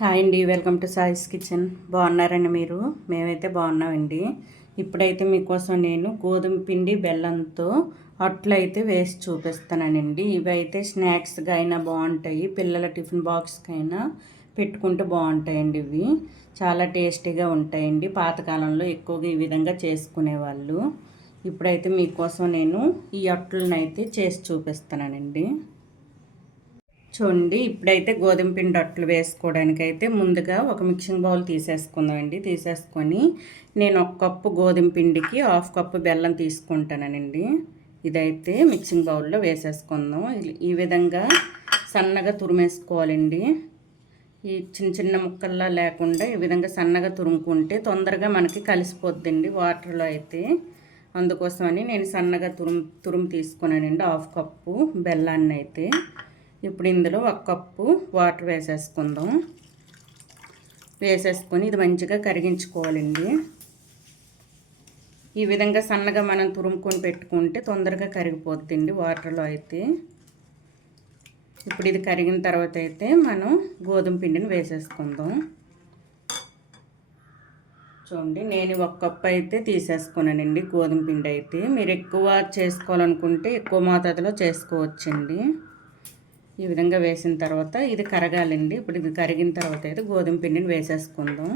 Hi అండి welcome to సాయిస్ kitchen. బాగున్నారండి మీరు? మేమైతే బాగున్నామండి. ఇప్పుడైతే మీకోసం నేను గోధుమ పిండి బెల్లంతో అట్లు అయితే వేసి చూపిస్తానండి. ఇవి అయితే స్నాక్స్గా అయినా బాగుంటాయి. పిల్లల టిఫిన్ బాక్స్కైనా పెట్టుకుంటే బాగుంటాయండి ఇవి. చాలా టేస్టీగా ఉంటాయండి. పాతకాలంలో ఎక్కువగా ఈ విధంగా చేసుకునేవాళ్ళు. ఇప్పుడైతే మీకోసం నేను ఈ అట్లనైతే చేసి చూపిస్తానండి. చూడండి ఇప్పుడైతే గోధుమ పిండి అట్లు వేసుకోవడానికి అయితే ముందుగా ఒక మిక్సింగ్ బౌల్ తీసేసుకుందామండి. తీసేసుకొని నేను ఒక కప్పు గోధుమ పిండికి హాఫ్ కప్పు బెల్లం తీసుకుంటానండి. ఇదైతే మిక్సింగ్ బౌల్లో వేసేసుకుందాం. ఈ విధంగా సన్నగా తురిమేసుకోవాలండి. ఈ చిన్న చిన్న ముక్కల్లా లేకుండా ఈ విధంగా సన్నగా తురుముకుంటే తొందరగా మనకి కలిసిపోద్దండి వాటర్లో అయితే. అందుకోసమని నేను సన్నగా తురుము తురుము తీసుకున్నానండి హాఫ్ కప్పు బెల్లాన్ని అయితే ఇప్పుడు ఇందులో ఒక కప్పు వాటర్ వేసేసుకుందాం. వేసేసుకొని ఇది మంచిగా కరిగించుకోవాలండి. ఈ విధంగా సన్నగా మనం తురుముకొని పెట్టుకుంటే తొందరగా కరిగిపోతుందండి వాటర్లో అయితే. ఇప్పుడు ఇది కరిగిన తర్వాత అయితే మనం గోధుమ పిండిని వేసేసుకుందాం. చూడండి నేను ఒక కప్పు అయితే తీసేసుకున్నానండి గోధుమ పిండి అయితే. మీరు ఎక్కువ చేసుకోవాలనుకుంటే ఎక్కువ మోతాదులో చేసుకోవచ్చండి. ఈ విధంగా వేసిన తర్వాత ఇది కరగాలండి. ఇప్పుడు ఇది కరిగిన తర్వాత అయితే గోధుమ పిండిని వేసేసుకుందాం.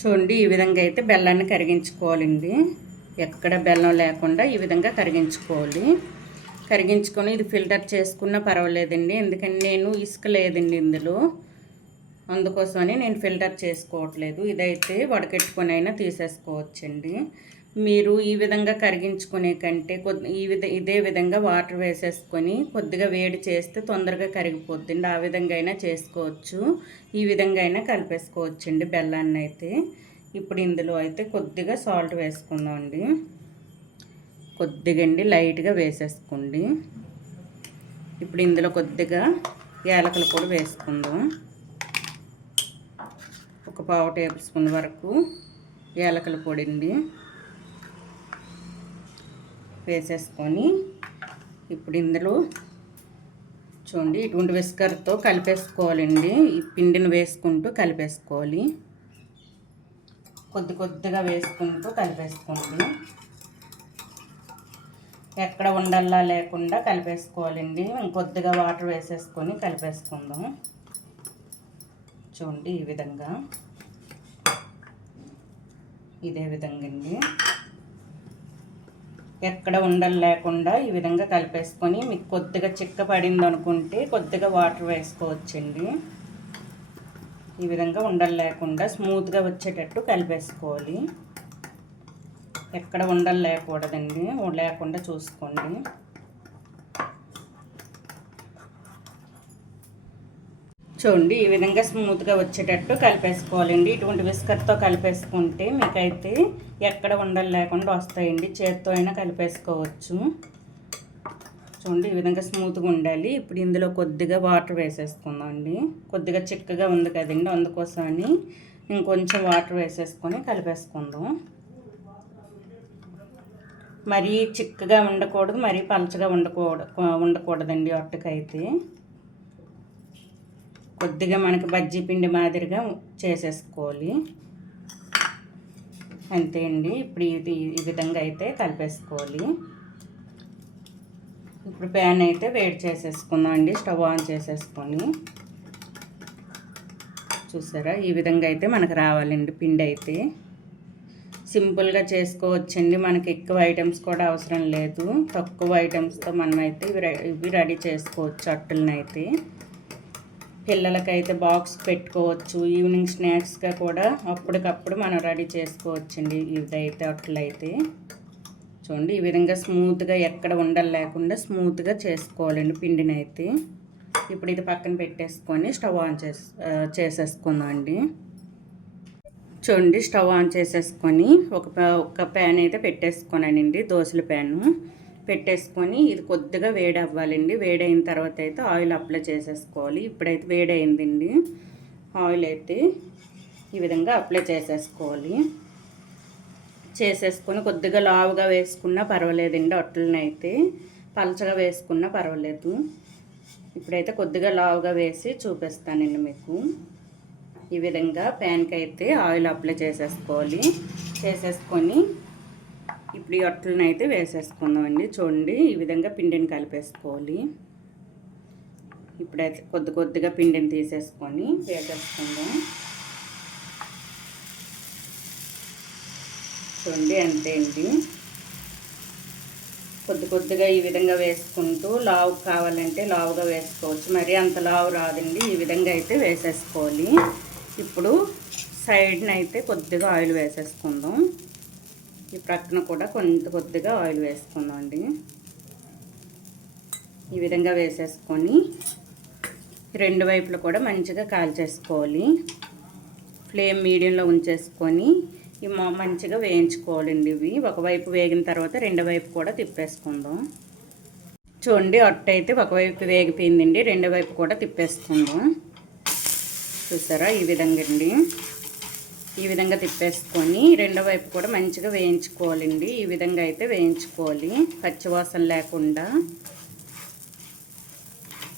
చూడండి ఈ విధంగా అయితే బెల్లాన్ని కరిగించుకోవాలండి. ఎక్కడ బెల్లం లేకుండా ఈ విధంగా కరిగించుకోవాలి. కరిగించుకొని ఇది ఫిల్టర్ చేసుకున్నా పర్వాలేదండి. ఎందుకంటే నేను ఇసుక లేదండి ఇందులో. అందుకోసమని నేను ఫిల్టర్ చేసుకోవట్లేదు. ఇదైతే వడకెట్టుకొని అయినా తీసేసుకోవచ్చండి. మీరు ఈ విధంగా కరిగించుకునే కంటే కొద్ది ఈ విధ ఇదే విధంగా వాటర్ వేసేసుకొని కొద్దిగా వేడి చేస్తే తొందరగా కరిగిపోద్దండి. ఆ విధంగా అయినా చేసుకోవచ్చు. ఈ విధంగా అయినా కలిపేసుకోవచ్చండి బెల్లాన్ని అయితే ఇప్పుడు ఇందులో అయితే కొద్దిగా సాల్ట్ వేసుకుందాం అండి కొద్దిగా అండి లైట్గా వేసేసుకోండి. ఇప్పుడు ఇందులో కొద్దిగా యాలకులు కూడా వేసుకుందాం. ఒక పావు టేబుల్ స్పూన్ వరకు యాలకుల పొడి అండి. వేసేసుకొని ఇప్పుడు ఇందులో చూడండి ఇటువంటి విస్కర్తో కలిపేసుకోవాలండి. ఈ పిండిని వేసుకుంటూ కలిపేసుకోవాలి. కొద్ది కొద్దిగా వేసుకుంటూ కలిపేసుకోండి ఎక్కడ ఉండల్లా లేకుండా కలిపేసుకోవాలండి. ఇంకొద్దిగా వాటర్ వేసేసుకొని కలిపేసుకుందాం. చూడండి ఈ విధంగా. ఇదే విధంగా అండి. ఎక్కడ ఉండలు లేకుండా ఈ విధంగా కలిపేసుకొని మీకు కొద్దిగా చిక్క పడింది అనుకుంటే కొద్దిగా వాటర్ వేసుకోవచ్చండి. ఈ విధంగా ఉండలు లేకుండా స్మూత్గా వచ్చేటట్టు కలిపేసుకోవాలి. ఎక్కడ ఉండలు లేకూడదండి లేకుండా చూసుకోండి. చూడండి ఈ విధంగా స్మూత్గా వచ్చేటట్టు కలిపేసుకోవాలండి. ఇటువంటి విస్కర్తో కలిపేసుకుంటే మీకైతే ఎక్కడ ఉండలు లేకుండా వస్తాయండి. చేత్తో అయినా కలిపేసుకోవచ్చు. చూడండి ఈ విధంగా స్మూత్గా ఉండాలి. ఇప్పుడు ఇందులో కొద్దిగా వాటర్ వేసేసుకుందాం అండి కొద్దిగా చిక్కగా ఉంది కదండి. అందుకోసమని ఇంకొంచెం వాటర్ వేసేసుకొని కలిపేసుకుందాం. మరీ చిక్కగా ఉండకూడదు మరీ పలచగా ఉండకూడదు ఉండకూడదండి. అట్టుకైతే కొద్దిగా మనకి బజ్జీ పిండి మాదిరిగా చేసేసుకోవాలి. అంతే అండి. ఇప్పుడు ఇది ఈ విధంగా అయితే కలిపేసుకోవాలి. ఇప్పుడు ప్యాన్ అయితే వేడి చేసేసుకుందాం అండి. స్టవ్ ఆన్ చేసేసుకొని. చూసారా? ఈ విధంగా అయితే మనకు రావాలండి పిండి అయితే. సింపుల్గా చేసుకోవచ్చండి. మనకి ఎక్కువ ఐటమ్స్ కూడా అవసరం లేదు. తక్కువ ఐటమ్స్తో మనమైతే ఇవి ఇవి రెడీ చేసుకోవచ్చు అట్టులనైతే. పిల్లలకైతే బాక్స్ పెట్టుకోవచ్చు ఈవినింగ్ స్నాక్స్గా కూడా అప్పటికప్పుడు మనం రెడీ చేసుకోవచ్చండి ఇదైతే అట్లయితే. చూడండి ఈ విధంగా స్మూత్గా ఎక్కడ ఉండలు లేకుండా స్మూత్గా చేసుకోవాలండి పిండిని అయితే ఇప్పుడు ఇది పక్కన పెట్టేసుకొని స్టవ్ ఆన్ చేసి చేసేసుకుందాం అండి. చూడండి స్టవ్ ఆన్ చేసేసుకొని ఒక ఒక ప్యాన్ అయితే పెట్టేసుకున్నానండి దోశల ప్యాను. పెట్టేసుకొని ఇది కొద్దిగా వేడి అవ్వాలండి వేడైన తర్వాత అయితే ఆయిల్ అప్లై చేసేసుకోవాలి. ఇప్పుడైతే వేడైందండి. ఆయిల్ అయితే ఈ విధంగా అప్లై చేసేసుకోవాలి. చేసేసుకొని కొద్దిగా లావుగా వేసుకున్నా పర్వాలేదండి అట్లనైతే. అయితే పలచగా వేసుకున్నా పర్వాలేదు. ఇప్పుడైతే కొద్దిగా లావుగా వేసి చూపిస్తానండి మీకు. ఈ విధంగా ప్యాన్కి అయితే ఆయిల్ అప్లై చేసేసుకోవాలి. చేసేసుకొని ఇప్పుడు ఈ అట్లను అయితే వేసేసుకుందామండి. చూడండి ఈ విధంగా పిండిని కలిపేసుకోవాలి. ఇప్పుడైతే కొద్ది కొద్దిగా పిండిని తీసేసుకొని వేసేసుకుందాం. చూడండి అంతే అండి కొద్ది కొద్దిగా ఈ విధంగా వేసుకుంటూ లావు కావాలంటే లావుగా వేసుకోవచ్చు. మరి అంత లావు రాదండి ఈ విధంగా అయితే వేసేసుకోవాలి. ఇప్పుడు సైడ్ని అయితే కొద్దిగా ఆయిల్ వేసేసుకుందాం. ఈ ప్రక్కన కూడా కొంత కొద్దిగా ఆయిల్ వేసుకుందామండి. ఈ విధంగా వేసేసుకొని రెండు వైపులు కూడా మంచిగా కాల్చేసుకోవాలి. ఫ్లేమ్ మీడియంలో ఉంచేసుకొని ఇవి మంచిగా వేయించుకోవాలండి ఇవి. ఒకవైపు వేగిన తర్వాత రెండో వైపు కూడా తిప్పేసుకుందాం. చూడండి అట్టయితే ఒకవైపు వేగిపోయిందండి రెండో వైపు కూడా తిప్పేసుకుందాం. చూసారా ఈ విధంగా అండి? ఈ విధంగా తిప్పేసుకొని రెండో వైపు కూడా మంచిగా వేయించుకోవాలండి. ఈ విధంగా అయితే వేయించుకోవాలి. పచ్చివాసన లేకుండా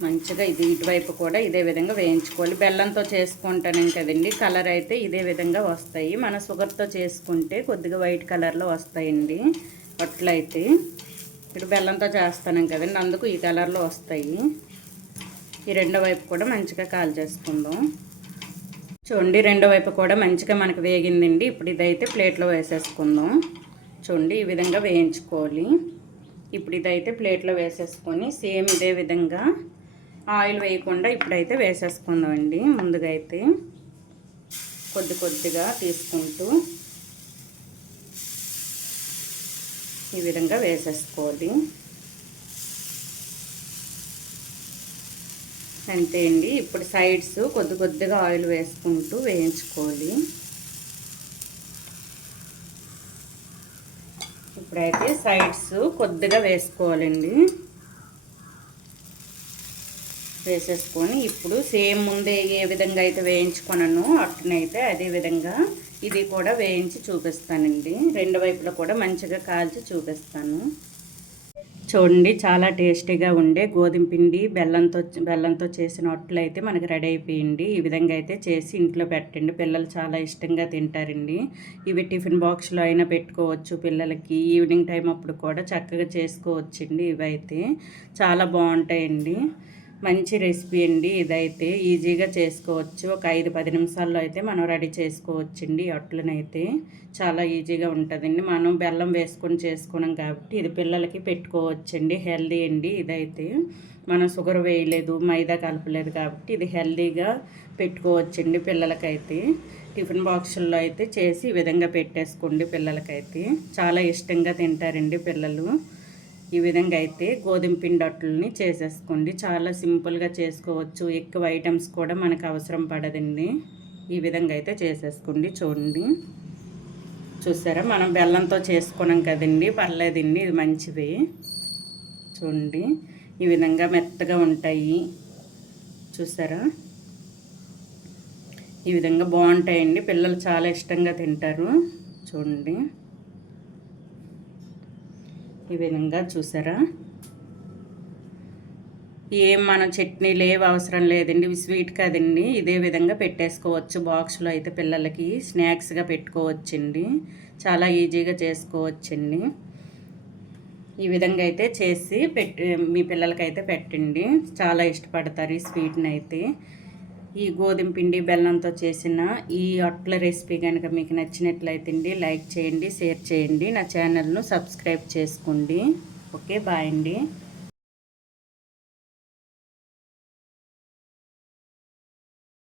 మంచిగా ఇది ఇటువైపు కూడా ఇదే విధంగా వేయించుకోవాలి. బెల్లంతో చేసుకుంటాను కదండి. కలర్ అయితే ఇదే విధంగా వస్తాయి. మన షుగర్తో చేసుకుంటే కొద్దిగా వైట్ కలర్లో వస్తాయండి. అట్లయితే ఇప్పుడు బెల్లంతో చేస్తాను కదండి. అందుకు ఈ కలర్లో వస్తాయి. ఈ రెండో వైపు కూడా మంచిగా కాల్ చేసుకుందాం. చూడండి రెండో వైపు కూడా మంచిగా మనకు వేగిందండి. ఇప్పుడు ఇదైతే ప్లేట్లో వేసేసుకుందాం. చూడండి ఈ విధంగా వేయించుకోవాలి. ఇప్పుడు ఇదైతే ప్లేట్లో వేసేసుకొని సేమ్ ఇదే విధంగా ఆయిల్ వేయకుండా ఇప్పుడైతే వేసేసుకుందామండి. ముందుగా అయితే కొద్ది కొద్దిగా తీసుకుంటూ ఈ విధంగా వేసేసుకోవాలి. అంతే అండి ఇప్పుడు సైడ్స్ కొద్ది కొద్దిగా ఆయిల్ వేసుకుంటూ వేయించుకోవాలి. ఇప్పుడైతే సైడ్స్ కొద్దిగా వేసుకోవాలండి. వేసేసుకొని ఇప్పుడు సేమ్ ముందే ఏ విధంగా అయితే వేయించుకున్నానో అట్నైతే అదే విధంగా ఇది కూడా వేయించి చూపిస్తానండి. రెండు వైపులా కూడా మంచిగా కాల్చి చూపిస్తాను. చూడండి చాలా టేస్టీగా ఉండే గోధుమ పిండి బెల్లంతో బెల్లంతో చేసిన అయితే మనకి రెడీ అయిపోయింది. ఈ విధంగా అయితే చేసి ఇంట్లో పెట్టండి. పిల్లలు చాలా ఇష్టంగా తింటారండి. ఇవి టిఫిన్ బాక్స్లో అయినా పెట్టుకోవచ్చు పిల్లలకి. ఈవినింగ్ టైం అప్పుడు కూడా చక్కగా చేసుకోవచ్చండి ఇవైతే. చాలా బాగుంటాయండి. మంచి రెసిపీ అండి ఇదైతే. ఈజీగా చేసుకోవచ్చు. ఒక ఐదు పది నిమిషాల్లో అయితే మనం రెడీ చేసుకోవచ్చండి అట్లనైతే. చాలా ఈజీగా ఉంటుందండి. మనం బెల్లం వేసుకొని చేసుకున్నాం కాబట్టి ఇది పిల్లలకి పెట్టుకోవచ్చండి. హెల్దీ అండి ఇదైతే. మనం షుగర్ వేయలేదు మైదా కలపలేదు కాబట్టి ఇది హెల్దీగా పెట్టుకోవచ్చండి పిల్లలకైతే. టిఫిన్ బాక్సుల్లో అయితే చేసి ఈ విధంగా పెట్టేసుకోండి పిల్లలకైతే. చాలా ఇష్టంగా తింటారండి పిల్లలు. ఈ విధంగా అయితే గోధుమ పిండి అట్లని చేసేసుకోండి. చాలా సింపుల్గా చేసుకోవచ్చు. ఎక్కువ ఐటమ్స్ కూడా మనకు అవసరం పడదండి. ఈ విధంగా అయితే చేసేసుకోండి. చూడండి. చూసారా? మనం బెల్లంతో చేసుకున్నాం కదండి. పర్లేదండి. ఇది మంచివి చూడండి. ఈ విధంగా మెత్తగా ఉంటాయి. చూసారా? ఈ విధంగా బాగుంటాయండి. పిల్లలు చాలా ఇష్టంగా తింటారు. చూడండి. ఈ విధంగా చూసారా? ఏం మనం చట్నీలు ఏవి అవసరం లేదండి. ఇవి స్వీట్ కదండి. ఇదే విధంగా పెట్టేసుకోవచ్చు. బాక్స్లో అయితే పిల్లలకి స్నాక్స్గా పెట్టుకోవచ్చండి. చాలా ఈజీగా చేసుకోవచ్చండి. ఈ విధంగా అయితే చేసి పెట్టి మీ పిల్లలకైతే పెట్టండి. చాలా ఇష్టపడతారు ఈ స్వీట్ని అయితే ఈ గోధుమ పిండి బెల్లంతో చేసిన ఈ అట్ల రెసిపీ కనుక మీకు నచ్చినట్లయితే లైక్ చేయండి షేర్ చేయండి. నా ఛానల్ను సబ్స్క్రైబ్ చేసుకోండి. ఓకే బాయ్ అండి.